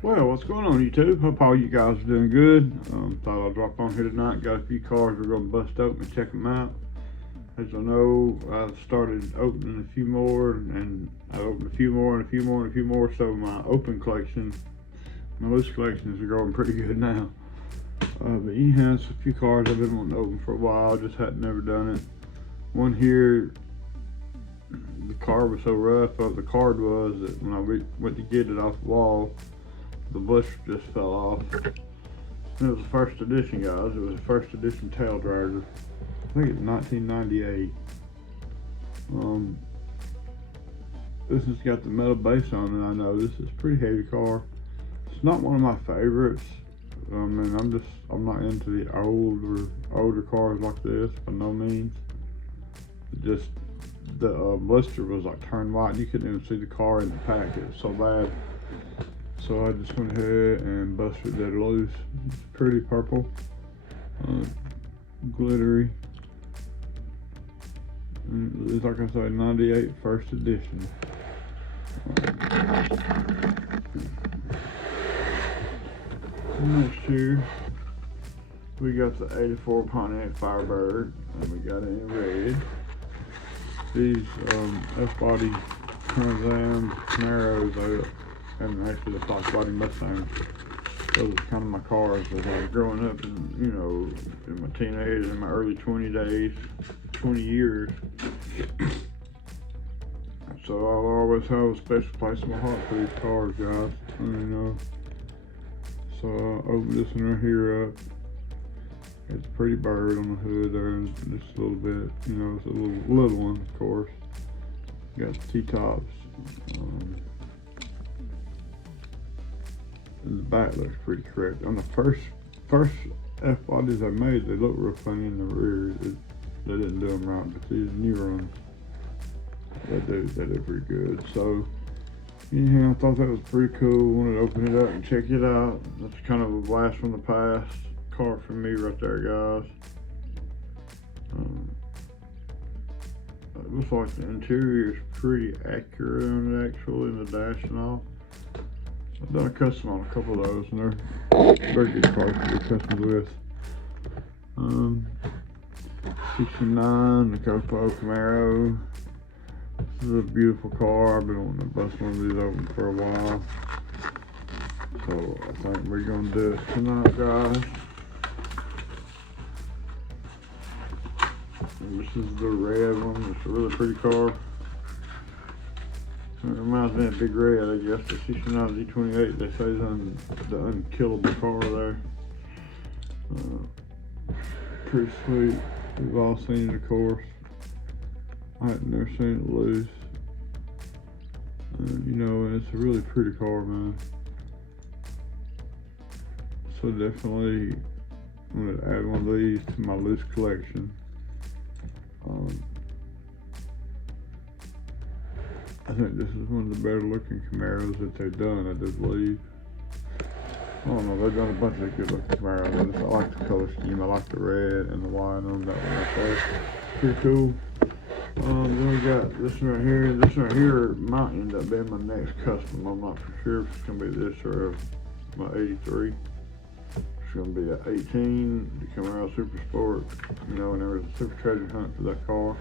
Well, what's going on, YouTube? Hope all you guys are doing good. Thought I'd drop on here tonight. Got a few cars we're going to bust open and check them out. As I know, I've started opening a few more, and I opened a few more, and a few more, and a few more. So my open collection, my loose collections are growing pretty good now. But anyhow, it's a few cars I've been wanting to open for a while. Just hadn't never done it. One here, the car was so rough. The card was that when I went to get it off the wall, the bush just fell off. And it was a first edition, guys. It was a first edition tail dragger. I think it's 1998. This has got the metal base on it. I know this is a pretty heavy car. It's not one of my favorites. I mean, I'm not into the older cars like this by no means. Just the blister was like turned white. You couldn't even see the car in the pack. It was so bad. So I just went ahead and busted that loose. It's pretty purple, glittery. And it's like I said, 98 first edition. Next here, we got the 84 Pontiac Firebird, and we got it in red. These F-body Trans Am Camaros, and actually the Fox Body Mustang. Those are kind of my cars as I was growing up, and in my teenage and my early 20 years. So I'll always have a special place in my heart for these cars, guys. So I'll open this one right here up. It's a pretty bird on the hood there, and just a little bit. It's a little one, of course. Got the T-tops. The back looks pretty correct. On the first F bodies I made, they look real funny in the rear. They didn't do them right, but these new ones, they do pretty good. So anyhow, I thought that was pretty cool. Wanted to open it up and check it out. That's kind of a blast from the past car for me right there, guys. It looks like the interior is pretty accurate on it, actually, in the dash and all. I've done a custom on a couple of those, and they're very good cars to do customs with. 69, the Copo Camaro. This is a beautiful car. I've been wanting to bust one of these open for a while. So I think we're going to do it tonight, guys. And this is the red one. It's a really pretty car. It reminds me of Big Red, I guess. The 69 Z28, they say, is the unkillable car there. Pretty sweet. We've all seen it, of course. I had never seen it loose. And it's a really pretty car, man. So definitely, I'm going to add one of these to my loose collection. I think this is one of the better looking Camaros that they've done, I do believe. I don't know, they've done a bunch of good looking Camaros. I like the color scheme, I like the red and the white on that one right there. Pretty cool. Then we got this one right here. This one right here might end up being my next custom. I'm not for sure if it's going to be this or my 83. It's going to be an 18, the Camaro Super Sport. And there was a super treasure hunt for that car.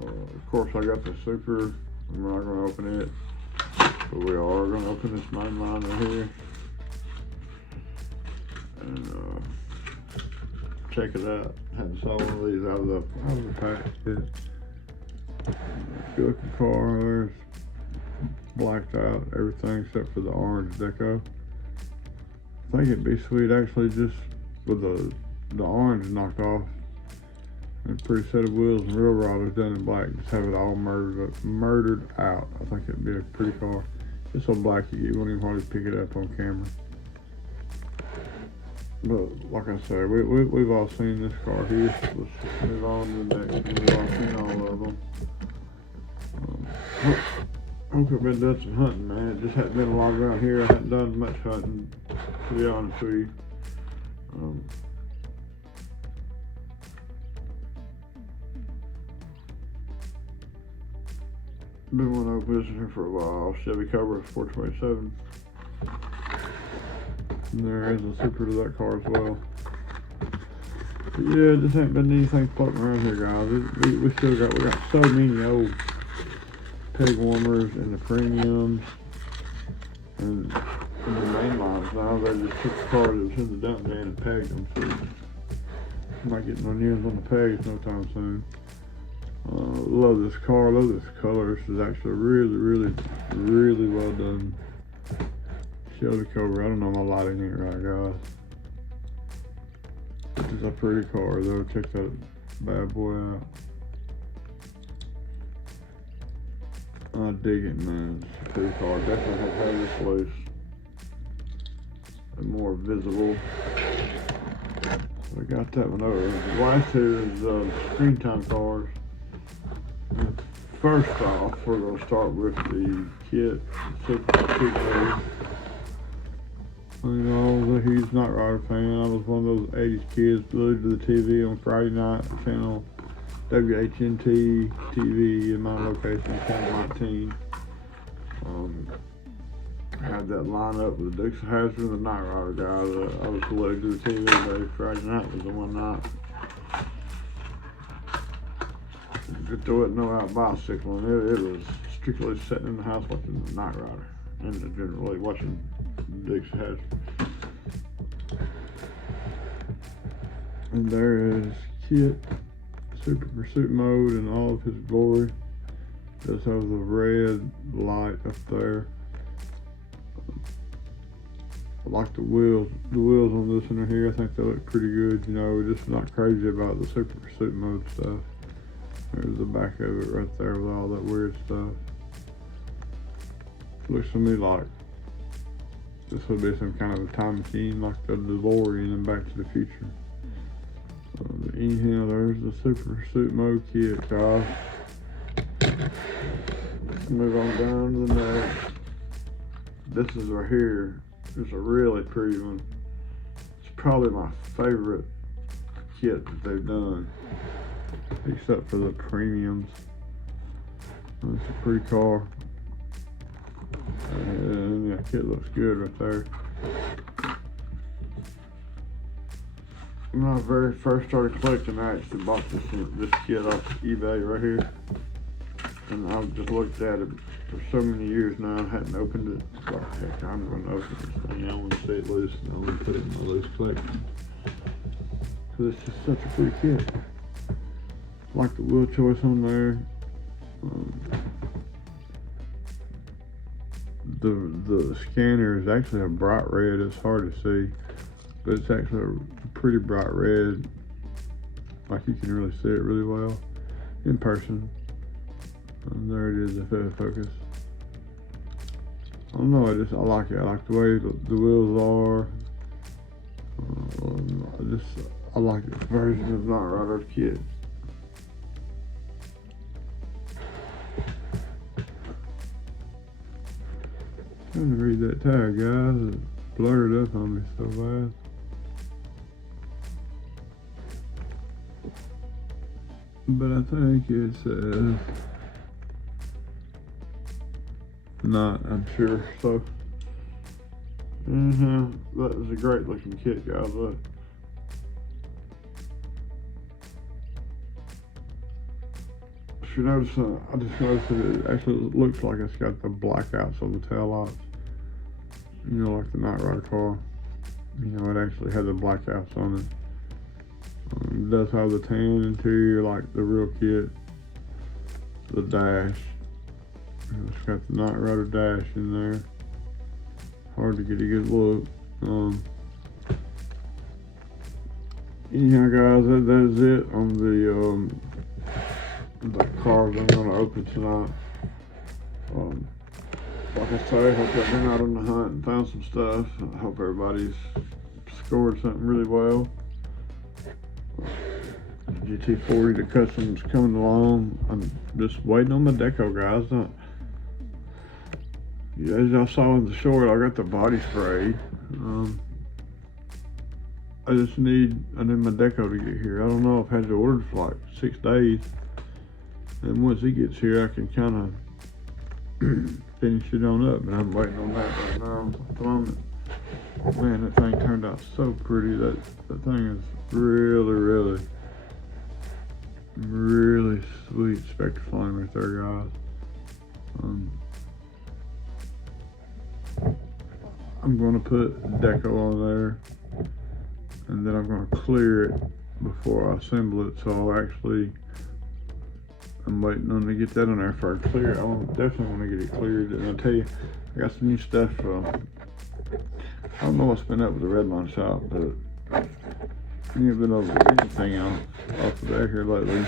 Of course, I got the Super. We're not going to open it, but we are going to open this main line right here and check it out. Hadn't saw one of these out of the pack yet. Good looking car. There's blacked out everything except for the orange deco. I think it'd be sweet actually just with the orange knocked off. And a pretty set of wheels and real riders done in black. Just have it all murdered out. I think it'd be a pretty car. It's so black you won't even hardly pick it up on camera. But like I said, we've all seen this car here. Let's move on to the next one. We've all seen all of them. Hope I've been doing some hunting, man. It just hasn't been a lot around here. I haven't done much hunting, to be honest with you. Been wanting to open this here for a while. Chevy Cobra 427. And there is a super to that car as well. But yeah, just ain't been anything floating around here, guys. We got so many old peg warmers and the premiums and the main lines now. They just took the car that was in the dump van and pegged them, so I'm not getting no news on the pegs no time soon. Love this car, love this color. This is actually really well done. Shelter cover. I don't know my lighting ain't right, guys. This is a pretty car though. Check that bad boy out. I dig it, man. It's a pretty car. Definitely have had this loose and more visible. We got that one over. The last two is screen time cars. First off, we're going to start with the kit, super mode. You know, he's not Rider fan. I was one of those 80s kids glued to the TV on Friday night, channel WHNT TV in my location, channel 19. Had that lineup with the Dukes of Hazzard and the Night Rider guys. I was glued to the TV today. Friday night was the one night. There wasn't no out bicycling. It was strictly sitting in the house watching the Night Rider and generally watching Dukes of Hazzard. And there is Kit, Super Pursuit mode in all of his glory. Does have the red light up there. I like the wheels. The wheels on this one here, I think they look pretty good. You know, we're just not crazy about the Super Pursuit mode stuff. There's the back of it right there with all that weird stuff. Looks to me like this would be some kind of a time machine, like the DeLorean and Back to the Future. But anyhow, there's the Super Pursuit mode kit, guys. Let's move on down to the next. This is right here. It's a really pretty one. It's probably my favorite kit that they've done, except for the premiums. It's a pretty car. And that kit looks good right there. When I very first started collecting, I actually bought this kit off eBay right here. And I've just looked at it for so many years now. I hadn't opened it. Like, heck, I'm going to open this thing. I want to see it loose, and I'm going to put it in my loose collection. Because it's just such a pretty kit. I like the wheel choice on there. The scanner is actually a bright red. It's hard to see, but it's actually a pretty bright red. Like you can really see it really well in person. And there it is, if it'll focus. I don't know, I like it. I like the way the wheels are. I like this version of Night Rider's kit. Trying to read that tag, guys. It blurred up on me so bad. But I think it says not, I'm sure. So, that is a great looking kit, guys. Look. If you notice, I just noticed that it actually looks like it's got the blackouts on the tail lights. You know, like the Night Rider car. You know, it actually has the blackouts on it. It does have the tan interior like the real kit. The dash. It's got the Night Rider dash in there. Hard to get a good look. Anyhow, guys, that is it on the cars I'm going to open tonight. Like I say, I hope I've been out on the hunt and found some stuff. I hope everybody's scored something really well. GT40, the custom's coming along. I'm just waiting on my deco, guys. As y'all saw in the short, I got the body spray. I need my deco to get here. I don't know, I've had it ordered for like 6 days. And once he gets here, I can kind of finish it on up. But I'm waiting on that right now at the moment. Man, that thing turned out so pretty. That thing is really sweet spectre flame right there, guys. I'm gonna put deco on there, and then I'm gonna clear it before I assemble it. So I'm waiting on to get that on there for I clear it. I definitely want to get it cleared. And I'll tell you, I got some new stuff. I don't know what's been up with the Redline shop, but I ain't been able to get anything off of there here lately.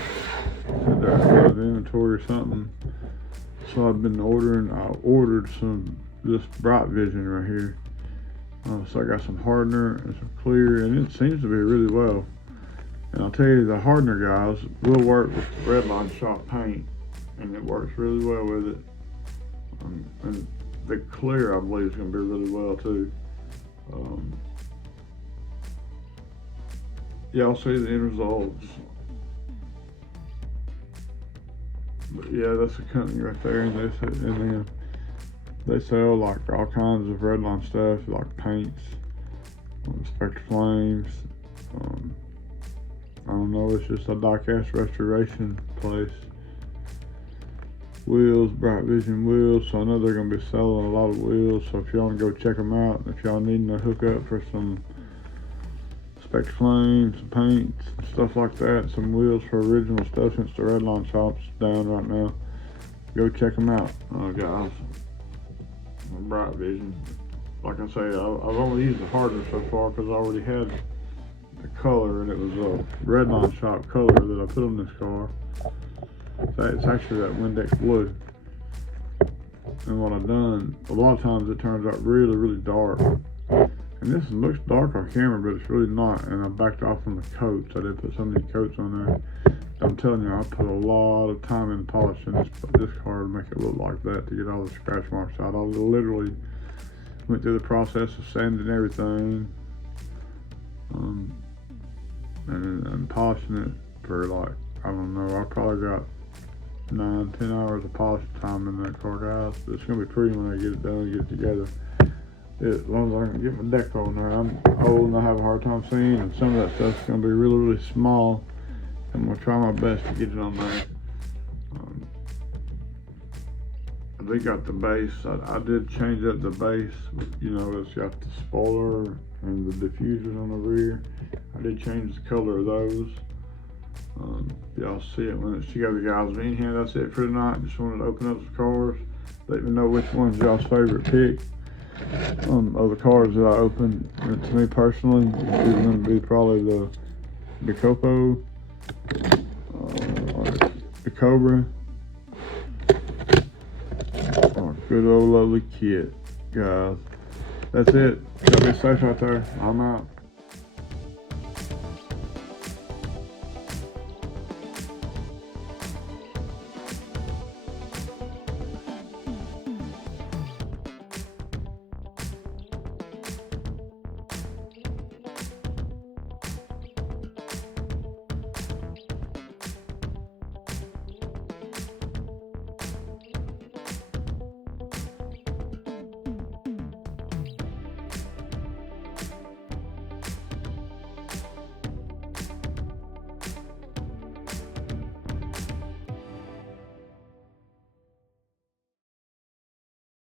Said they're out of inventory or something. So I've been ordering. I ordered this bright vision right here. So I got some hardener and some clear, and it seems to be really well. And I'll tell you, the hardener guys will work with the Redline shop paint, and it works really well with it. And the clear, I believe, is going to be really well too. Yeah, I'll see the end results. But yeah, that's a company right there, and they sell like all kinds of Redline stuff, like paints, spectre flames. I don't know, it's just a diecast restoration place. Wheels, bright vision wheels, so I know they're going to be selling a lot of wheels. So if y'all want to go check them out, if y'all needing to hook up for some spectre flames, some paints, stuff like that, some wheels for original stuff, since the Redline shop's down right now, go check them out, guys. Bright vision, like I say, I've only used the hardener so far because I already had the color, and it was a Redline shop color that I put on this car. It's actually that Windex blue. And what I've done, a lot of times it turns out really dark. And this looks dark on camera, but it's really not. And I backed off on the coats. I did put so many coats on there. I'm telling you, I put a lot of time in polishing this car to make it look like that, to get all the scratch marks out. I literally went through the process of sanding everything, and polishing it for like, I don't know, I probably got 9-10 hours of polish time in that car, guys. But it's gonna be pretty when I get it done, get it together. As long as I can get my deco on there. I'm old and I have a hard time seeing, and some of that stuff's gonna be really small. I'm gonna try my best to get it on there. They got the base. I did change up the base. You know, it's got the spoiler and the diffusers on the rear. I did change the color of those. Y'all see it when it's together, guys. But anyhow, that's it for tonight. Just wanted to open up some cars. Let me know which one's y'all's favorite pick of the cars that I opened. And to me personally, it's going to be probably the Copo, the Cobra, or good old lovely Kit, guys. That's it. Y'all be safe out there. I'm out.